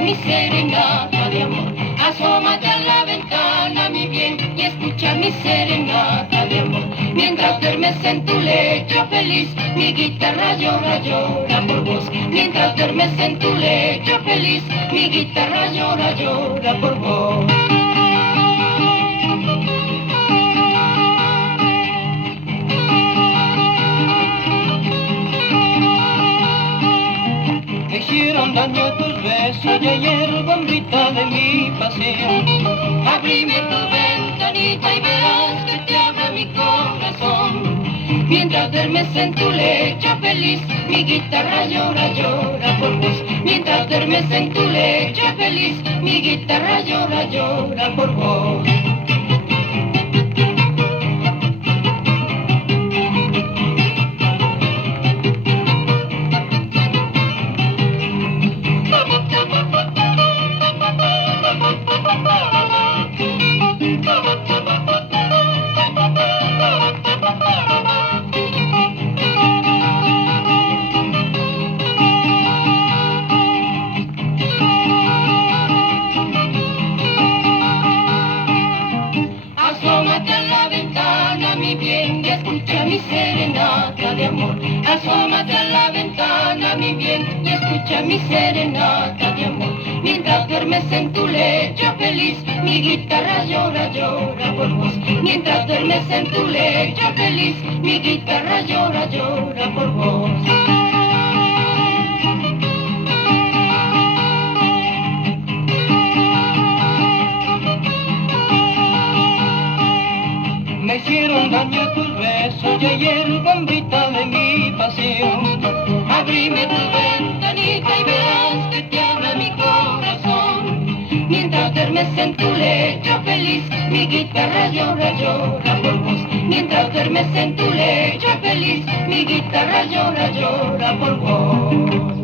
mi serenata de amor. Asómate a la ventana, mi bien, y escucha mi serenata de amor. Mientras duermes en tu lecho feliz, mi guitarra llora, llora por vos. Mientras duermes en tu lecho feliz, mi guitarra llora, llora por vos. Me hicieron daño tus besos y ayer, bombita de mi pasión. Abrime tu ventanita y verás que te habla mi corazón. Mientras duermes en tu lecho feliz, mi guitarra llora, llora por vos. Mientras duermes en tu lecho feliz, mi guitarra llora, llora por vos. Asómate a la ventana, mi bien, y escucha mi serenata de amor. Asómate a la ventana, mi bien, y escucha mi serenata de amor. Mientras duermes en tu lecho feliz, mi guitarra llora, llora por vos. Mientras duermes en tu lecho feliz, mi guitarra llora, llora por vos. Me hicieron daño tus besos y ayer, bombita de mi pasión. Abrime tu ventanita y verás que te habla mi corazón. Mientras duermes en tu lecho feliz, mi guitarra llora, llora por vos. Mientras duermes en tu lecho feliz, mi guitarra llora, llora por vos.